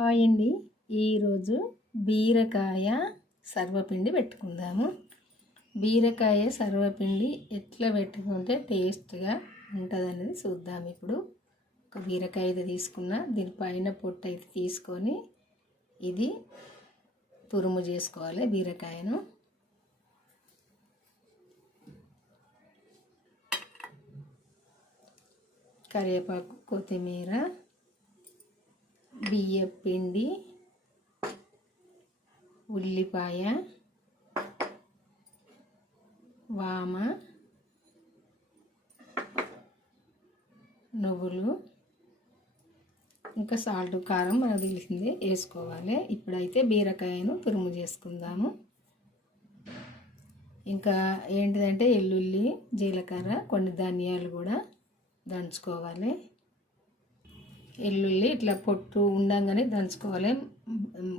Hi అండి ఈరోజు బీరకాయ సర్వపిండి పెట్టుకుందాము. బీరకాయ సర్వపిండి ఎట్లా పెట్టుకుంటే టేస్ట్గా ఉంటుంది అనేది చూద్దాం ఇప్పుడు. ఒక బీరకాయ అయితే తీసుకున్న దీనిపైన పొట్టు అయితే తీసుకొని ఇది తురుము చేసుకోవాలి బీరకాయను. కరివేపాకు కొత్తిమీర బియ్య పిండి ఉల్లిపాయ వామ నువ్వులు ఇంకా సాల్ట్ కారం మనకు తెలిసిందే వేసుకోవాలి. ఇప్పుడైతే బీరకాయను తురుము చేసుకుందాము. ఇంకా ఏంటిదంటే ఎల్లుల్లి జీలకర్ర కొన్ని ధనియాలు కూడా దంచుకోవాలి. ఎల్లుల్లి ఇట్లా పొట్టు ఉండంగానే దంచుకోవాలి.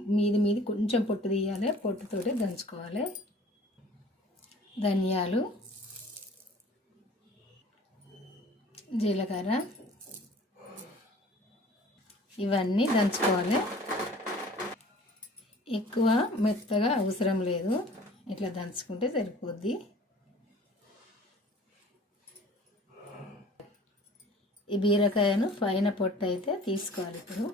మీది మీది కొంచెం పొట్టు తీయాలి. పొట్టుతోటే దంచుకోవాలి. ధనియాలు జీలకర్ర ఇవన్నీ దంచుకోవాలి. ఎక్కువ మెత్తగా అవసరం లేదు. ఇట్లా దంచుకుంటే సరిపోద్ది. ఈ బీరకాయను పైన పొట్టు అయితే తీసుకోవాలి ఇప్పుడు.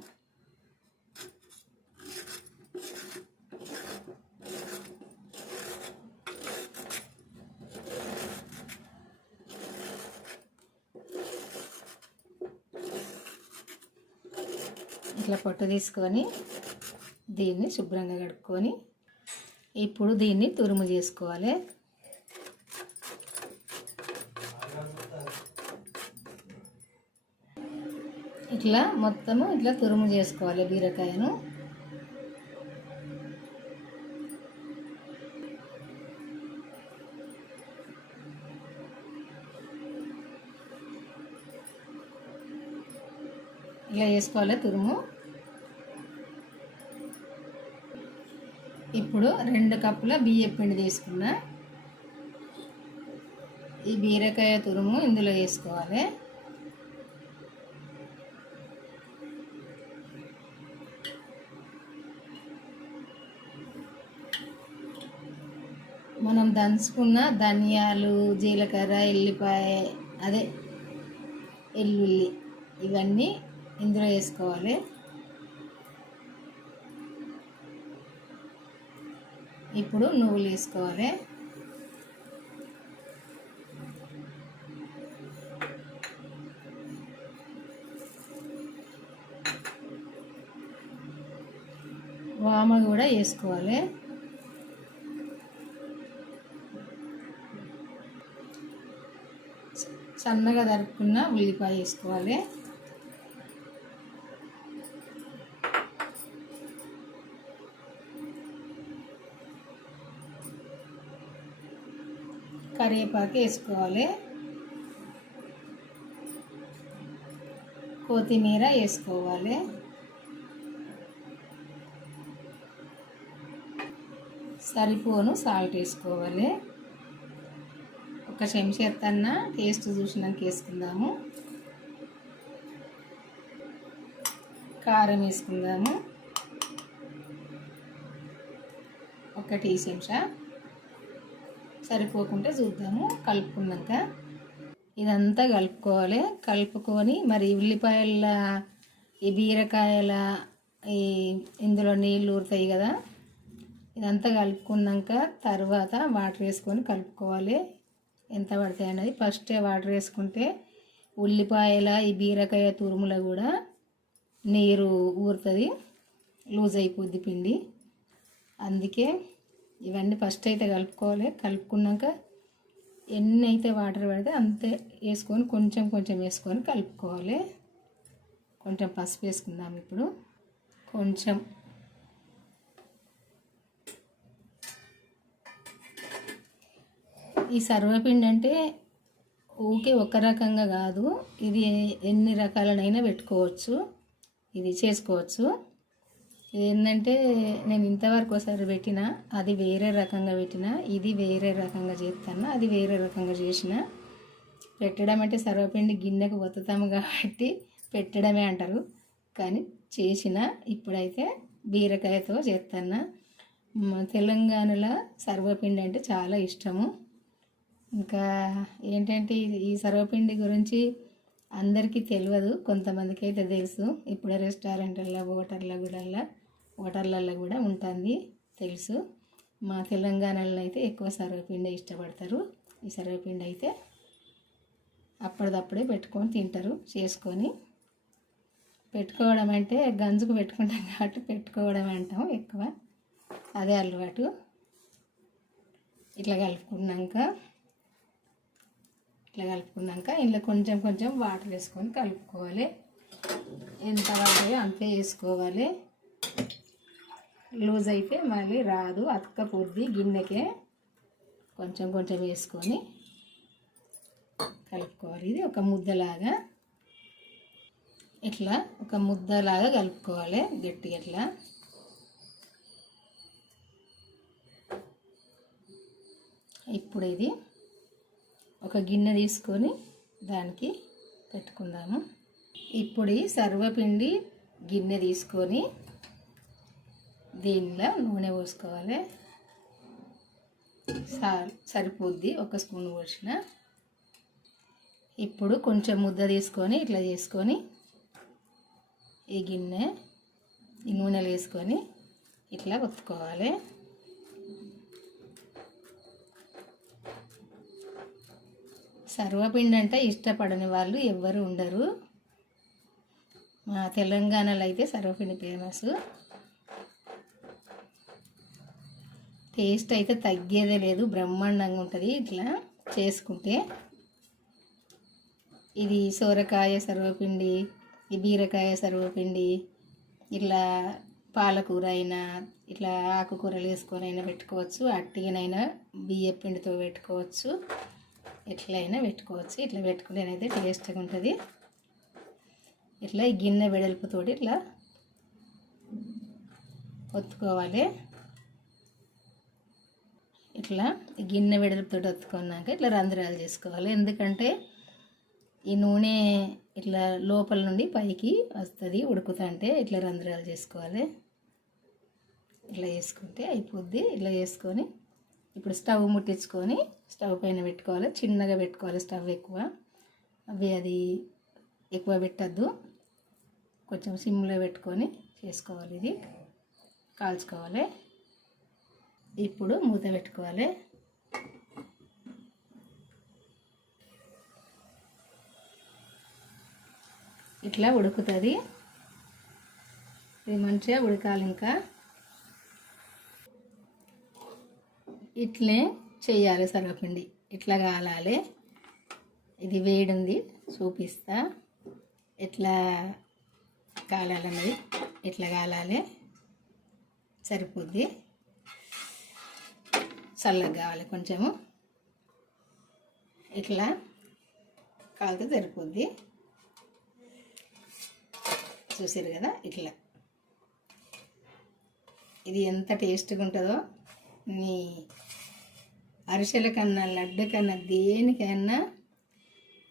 ఇట్లా పొట్టు తీసుకొని దీన్ని శుభ్రంగా కడుక్కొని ఇప్పుడు దీన్ని తురుము చేసుకోవాలి. ఇట్లా మొత్తము ఇట్లా తురుము చేసుకోవాలి బీరకాయను. ఇలా వేసుకోవాలి తురుము. ఇప్పుడు రెండు కప్పుల బియ్య పిండి తీసుకున్నా. ఈ బీరకాయ తురుము ఇందులో వేసుకోవాలి. మనం దంచుకున్న ధనియాలు జీలకర్ర ఎల్లిపాయ అదే ఎల్లుల్లి ఇవన్నీ ఇందులో వేసుకోవాలి. ఇప్పుడు నువ్వులు వేసుకోవాలి. వామ కూడా వేసుకోవాలి. సన్నగా దరుపుకున్న ఉల్లిపాయ వేసుకోవాలి. కరివేపాకు వేసుకోవాలి. కొత్తిమీర వేసుకోవాలి. సరిపోను సాల్ట్ వేసుకోవాలి. ఒక చెంచేత్తన్న టేస్ట్ చూసినాక వేసుకుందాము. కారం వేసుకుందాము. ఒక టీ చెంచా. సరిపోకుంటే చూద్దాము కలుపుకున్నాక. ఇదంతా కలుపుకోవాలి. కలుపుకొని మరి ఉల్లిపాయల ఈ బీరకాయల ఈ ఇందులో నీళ్ళు ఊరుతాయి కదా. ఇదంతా కలుపుకున్నాక తర్వాత వాటర్ వేసుకొని కలుపుకోవాలి. ఎంత పడతాయి అనేది ఫస్టే వాటర్ వేసుకుంటే ఉల్లిపాయల ఈ బీరకాయ తురుములో కూడా నీరు ఊరుతుంది లూజ్ అయిపోద్ది పిండి. అందుకే ఇవన్నీ ఫస్ట్ అయితే కలుపుకోవాలి. కలుపుకున్నాక ఎన్ని అయితే వాటర్ పడితే అంతే వేసుకొని కొంచెం కొంచెం వేసుకొని కలుపుకోవాలి. కొంచెం పసుపు వేసుకుందాం ఇప్పుడు. కొంచెం ఈ సర్వపిండి అంటే ఊకే ఒక రకంగా కాదు. ఇది ఎన్ని రకాలనైనా పెట్టుకోవచ్చు. ఇది చేసుకోవచ్చు. ఇది ఏంటంటే నేను ఇంతవరకు ఒకసారి పెట్టిన అది వేరే రకంగా పెట్టిన ఇది వేరే రకంగా చేస్తాను అది వేరే రకంగా చేసిన. పెట్టడం అంటే సర్వపిండి గిన్నెకు వత్తుతాము కాబట్టి పెట్టడమే అంటారు. కానీ చేసిన ఇప్పుడైతే బీరకాయతో చేస్తాను మా తెలంగాణలో సర్వపిండి అంటే చాలా ఇష్టము. ఇంకా ఏంటంటే ఈ సర్వపిండి గురించి అందరికీ తెలియదు కొంతమందికి అయితే తెలుసు. ఇప్పుడే రెస్టారెంట్లలో హోటళ్ళ కూడా హోటళ్ళల్లో కూడా ఉంటుంది తెలుసు. మా తెలంగాణలో అయితే ఎక్కువ సర్వపిండి ఇష్టపడతారు. ఈ సర్వపిండి అయితే అప్పటిదప్పుడే పెట్టుకొని తింటారు చేసుకొని. పెట్టుకోవడం అంటే గంజుకు పెట్టుకుంటాం కాబట్టి పెట్టుకోవడం అంటాం ఎక్కువ. అదే అలవాటు. ఇట్లా కలుపుకున్నాక ఇట్లా కలుపుకున్నాక ఇందులో కొంచెం కొంచెం వాటర్ వేసుకొని కలుపుకోవాలి. ఎంత పడతాయో అంతే వేసుకోవాలి. లూజ్ అయితే మళ్ళీ రాదు అతకపోద్ది గిన్నెకే. కొంచెం కొంచెం వేసుకొని కలుపుకోవాలి. ఇది ఒక ముద్దలాగా. ఇట్లా ఒక ముద్దలాగా కలుపుకోవాలి గట్టిగా ఇట్లా. ఇప్పుడు ఇది ఒక గిన్నె తీసుకొని దానికి పెట్టుకుందాము. ఇప్పుడు ఈ సర్వపిండి గిన్నె తీసుకొని దీనిలో నూనె పోసుకోవాలి. సరిపోద్ది ఒక స్పూన్ పోసిన. ఇప్పుడు కొంచెం ముద్ద తీసుకొని ఇట్లా చేసుకొని ఈ గిన్నె ఈ నూనెలు వేసుకొని ఇట్లా ఒత్తుకోవాలి. సర్వపిండి అంటే ఇష్టపడని వాళ్ళు ఎవ్వరు ఉండరు. మా తెలంగాణలో అయితే సర్వపిండి ఫేమస్. టేస్ట్ అయితే తగ్గేదే లేదు బ్రహ్మాండంగా ఉంటుంది ఇట్లా చేసుకుంటే. ఇది సోరకాయ సర్వపిండి ఈ బీరకాయ సర్వపిండి ఇట్లా పాలకూర అయినా ఇట్లా ఆకుకూరలు వేసుకొని అయినా పెట్టుకోవచ్చు అట్టిగనైనా బియ్య పిండితో పెట్టుకోవచ్చు. ఎట్లయినా పెట్టుకోవచ్చు. ఇట్లా పెట్టుకుంటేనైతే టేస్ట్గా ఉంటుంది. ఇట్లా ఈ గిన్నె వెడల్పుతోటి ఇట్లా ఒత్తుకోవాలి. ఇట్లా గిన్నె వెడల్పుతో ఒత్తుకున్నాక ఇట్లా రంధ్రాలు చేసుకోవాలి. ఎందుకంటే ఈ నూనె ఇట్లా లోపల నుండి పైకి వస్తుంది ఉడుకుతుంటే ఇట్లా రంధ్రాలు చేసుకోవాలి. ఇట్లా చేసుకుంటే అయిపోద్ది. ఇట్లా చేసుకొని ఇప్పుడు స్టవ్ ముట్టించుకొని స్టవ్ పైన పెట్టుకోవాలి. చిన్నగా పెట్టుకోవాలి స్టవ్ ఎక్కువ. అవి అది ఎక్కువ పెట్టద్దు. కొంచెం సిమ్లో పెట్టుకొని చేసుకోవాలి ఇది. కాల్చుకోవాలి. ఇప్పుడు మూత పెట్టుకోవాలి. ఇట్లా ఉడుకుతుంది. ఇది మంచిగా ఉడకాలి ఇంకా. ఇట్లే చేయాలి సర్వపిండి. ఇట్లా కాలాలి. ఇది వేడింది చూపిస్తా. ఎట్లా కాలాలన్నది ఇట్లా కాలాలి. సరిపోద్ది. చల్లగా కావాలి కొంచెము. ఇట్లా కాలితే సరిపోద్ది. చూసారు కదా ఇట్లా. ఇది ఎంత టేస్ట్గా ఉంటుందో మీ అరిసెల కన్నా లడ్డు కన్నా దేనికన్నా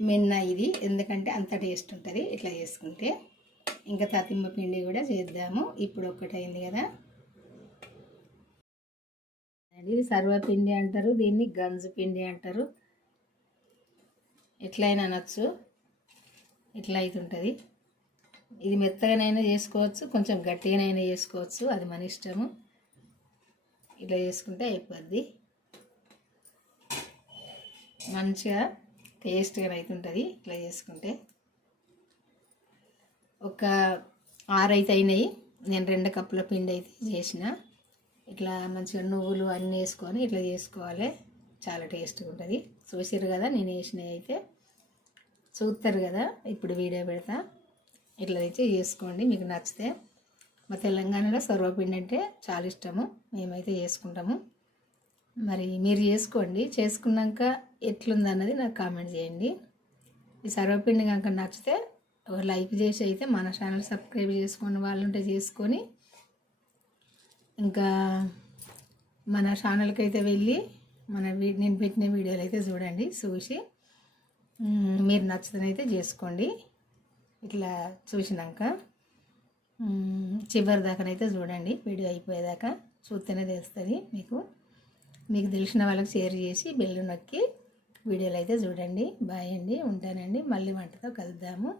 మిన్న ఇది. ఎందుకంటే అంత టేస్ట్ ఉంటుంది ఇట్లా చేసుకుంటే. ఇంకా తతింబ పిండి కూడా చేద్దాము. ఇప్పుడు ఒక్కటైంది కదా. ఇది సర్వపిండి అంటారు దీన్ని గంజు పిండి అంటారు. ఎట్లయినా అనొచ్చు ఇట్లా అవుతుంటుంది ఇది మెత్తగానైనా చేసుకోవచ్చు కొంచెం గట్టిగానైనా చేసుకోవచ్చు. అది మన ఇష్టము. ఇట్లా చేసుకుంటే అయిపోద్ది. మంచిగా టేస్ట్గా అవుతుంటుంది ఇట్లా చేసుకుంటే. ఒక ఆరైతే అయినాయి నేను రెండు కప్పుల పిండి అయితే చేసిన. ఇట్లా మంచిగా నువ్వులు అన్నీ వేసుకొని ఇట్లా చేసుకోవాలి. చాలా టేస్ట్గా ఉంటుంది. చూసారు కదా నేను వేసినవి అయితే. చూస్తారు కదా ఇప్పుడు వీడియో పెడతా. ఇట్లా అయితే చేసుకోండి. మీకు నచ్చితే. మా తెలంగాణలో సర్వపిండి అంటే చాలా ఇష్టము. మేమైతే చేసుకుంటాము. మరి మీరు చేసుకోండి. చేసుకున్నాక ఎట్లుంది అన్నది నాకు కామెంట్ చేయండి. ఈ సర్వపిండి కనుక నచ్చితే ఒక లైక్ చేసి అయితే మన ఛానల్ సబ్స్క్రైబ్ చేసుకుని వాళ్ళు ఉంటే చేసుకొని ఇంకా మన ఛానల్కి అయితే వెళ్ళి మన వీ- నేను పెట్టిన వీడియోలు అయితే చూడండి చూసి మీరు నచ్చితేనైతే చేసుకోండి. ఇట్లా చూసినాక చివరి దాకానైతే చూడండి వీడియో అయిపోయేదాకా చూస్తేనే తెలుస్తుంది మీకు. మీకు తెలిసిన వాళ్ళకి షేర్ చేసి బెల్లు నొక్కి వీడియోలు అయితే చూడండి బాయ్ అండి ఉంటానండి. మళ్ళీ వంటతో కలుద్దాము.